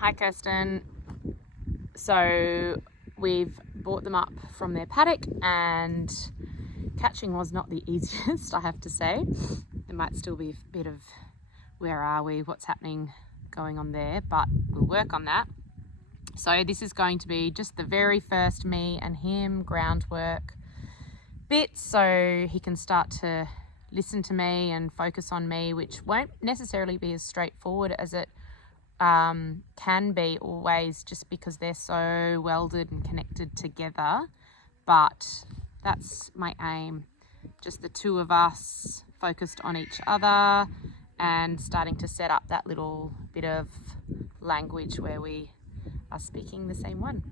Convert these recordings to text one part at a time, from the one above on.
Hi Kirsten. So we've brought them up from their paddock and catching was not the easiest, I have to say. There might still be a bit of where are we, what's happening going on there, but we'll work on that. So this is going to be just the very first me and him groundwork bit, so he can start to listen to me and focus on me, which won't necessarily be as straightforward as it can be always, just because they're so welded and connected together. But that's my aim, just the two of us focused on each other and starting to set up that little bit of language where we are speaking the same one.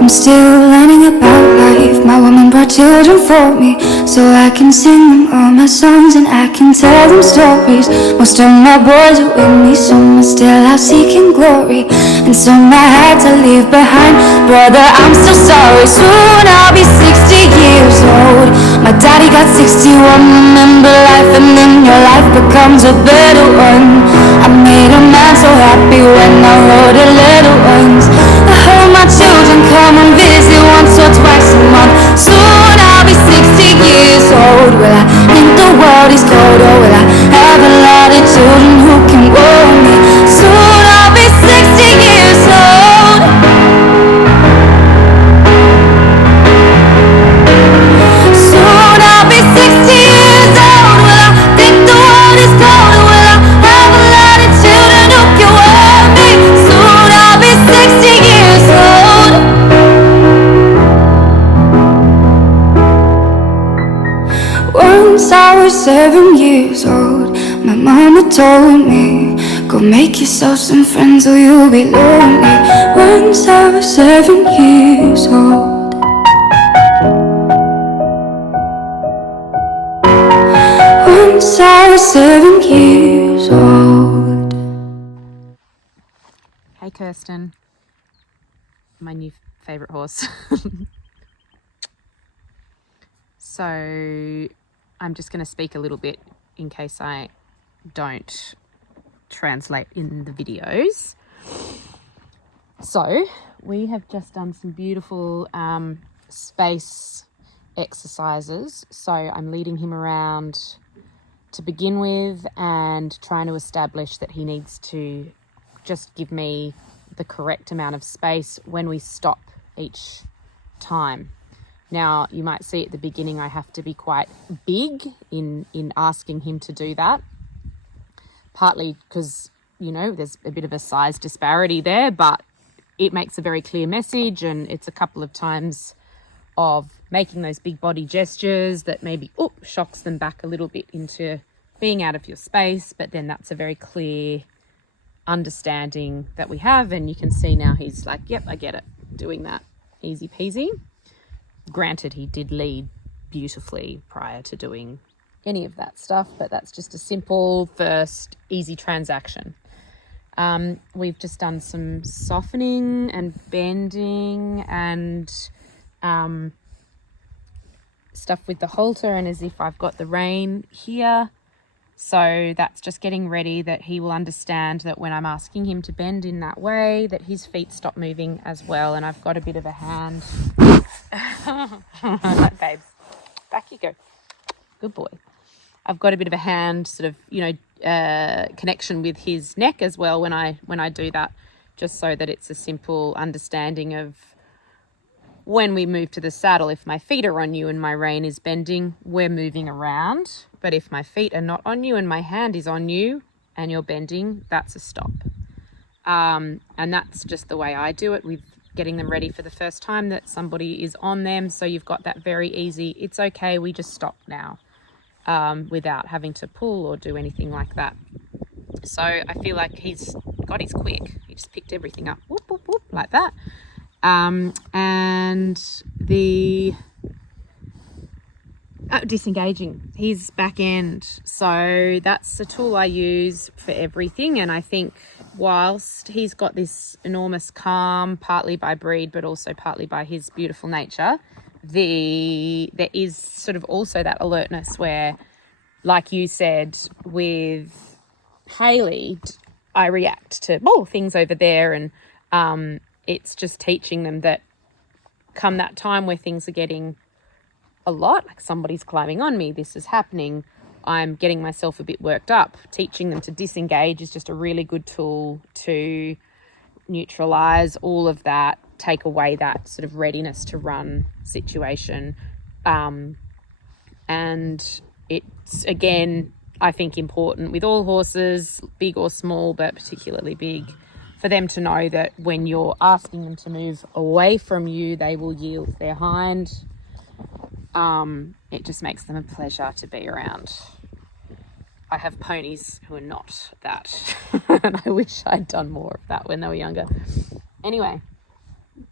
I'm still learning about life. My woman brought children for me, so I can sing them all my songs and I can tell them stories. Most of my boys are with me, some are still out seeking glory, and some I had to leave behind. Brother, I'm so sorry. Soon I'll be 60 years old. My daddy got 61. Remember life, and then your life becomes a better one. I made a man so happy when I wrote a little ones. I hope my children come and visit once or twice a month. Soon I'll be 60 years old. Will I think the world is cold, or will I have a lot of children who can warm me? Soon I'll be 60 years old. Soon I'll be 60 years old. Will I think the world is cold, or will I have a lot of children who can warm me? Soon I'll be 60 years old. Once I was 7 years old, my mama told me, go make yourself some friends or you'll be lonely. Once I was 7 years old. Once I was 7 years old. Hey Kirsten, my new favourite horse. So I'm just going to speak a little bit in case I don't translate in the videos. So we have just done some beautiful space exercises. So I'm leading him around to begin with and trying to establish that he needs to just give me the correct amount of space when we stop each time. Now, you might see at the beginning I have to be quite big in asking him to do that, partly because, you know, there's a bit of a size disparity there, but it makes a very clear message, and it's a couple of times of making those big body gestures that maybe shocks them back a little bit into being out of your space, but then that's a very clear understanding that we have, and you can see now he's like, yep, I get it, doing that, easy peasy. Granted, he did lead beautifully prior to doing any of that stuff, but that's just a simple first easy transaction. We've just done some softening and bending and stuff with the halter, and as if I've got the rein here. So that's just getting ready that he will understand that when I'm asking him to bend in that way, that his feet stop moving as well. And I've got a bit of a hand. Babes, back you go. Good boy. I've got a bit of a hand sort of, connection with his neck as well when I do that, just so that it's a simple understanding of when we move to the saddle. If my feet are on you and my rein is bending, we're moving around. But if my feet are not on you and my hand is on you and you're bending, that's a stop. And that's just the way I do it with getting them ready for the first time that somebody is on them. So you've got that very easy, it's okay, we just stop now, without having to pull or do anything like that. So I feel like he's quick. He just picked everything up, whoop, whoop, whoop, like that. And the disengaging his back end. So that's the tool I use for everything. And I think whilst he's got this enormous calm, partly by breed, but also partly by his beautiful nature, there is sort of also that alertness where like you said, with Haley, I react to things over there, and it's just teaching them that come that time where things are getting a lot, like somebody's climbing on me, this is happening, I'm getting myself a bit worked up. Teaching them to disengage is just a really good tool to neutralize all of that, take away that sort of readiness to run situation. And it's, again, I think important with all horses, big or small, but particularly big, for them to know that when you're asking them to move away from you, they will yield their hind. It just makes them a pleasure to be around. I have ponies who are not that, and I wish I'd done more of that when they were younger. Anyway,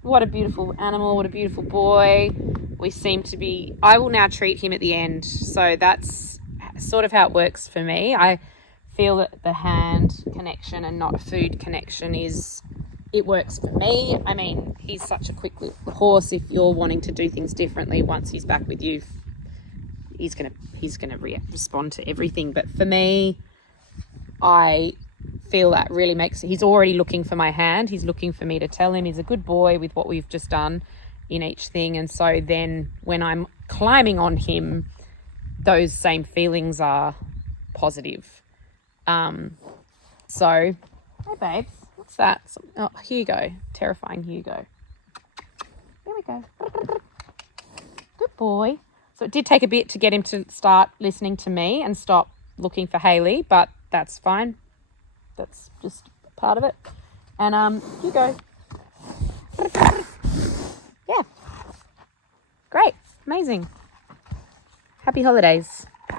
what a beautiful animal, what a beautiful boy. We seem to be, I will now treat him at the end, so that's sort of how it works for me. I feel that the hand connection and not food connection it works for me. I mean, he's such a quick little horse. If you're wanting to do things differently, once he's back with you, he's gonna respond to everything. But for me, I feel that really makes, he's already looking for my hand. He's looking for me to tell him he's a good boy with what we've just done in each thing. And so then when I'm climbing on him, those same feelings are positive. So, hey babes, what's that? Oh, Hugo, terrifying Hugo. There we go. Good boy. So it did take a bit to get him to start listening to me and stop looking for Haley, but that's fine. That's just part of it. And Hugo. Yeah. Great. Amazing. Happy holidays.